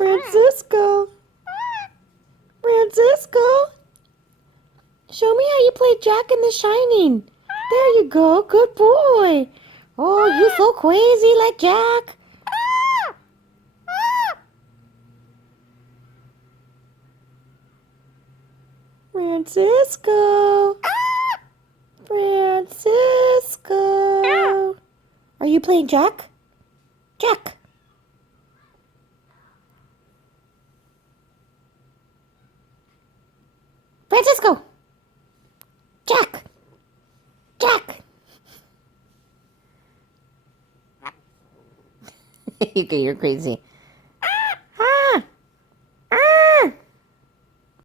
Francisco. Francisco. Show me how you play Jack in the Shining. There you go. Good boy. Oh, you so crazy like Jack. Francisco. Francisco. Are you playing Jack? Jack. Francisco. Jack. Jack. Okay, you're crazy.